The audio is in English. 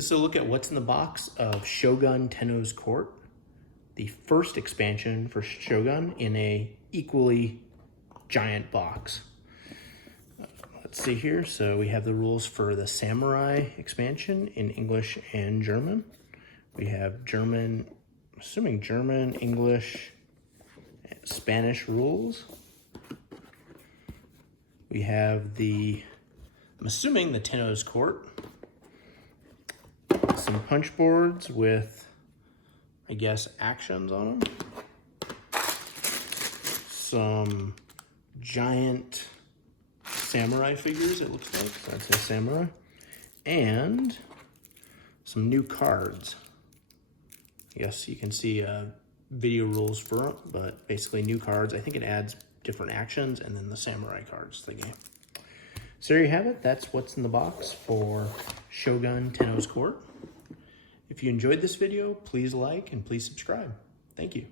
This is a look at what's in the box of Shogun Tenno's Court, the first expansion for Shogun in a equally giant box. Let's see here. So we have the rules for the Samurai expansion in English and German. We have German, assuming German, English, Spanish rules. We have the, I'm assuming the Tenno's Court. Some punch boards with, I guess, actions on them. Some giant samurai figures, it looks like. So I'd say samurai. And some new cards. Yes, you can see video rules for it, but basically new cards. I think it adds different actions and then the samurai cards to the game. So there you have it. That's what's in the box for Shogun Tenno's Court. If you enjoyed this video, please like and please subscribe. Thank you.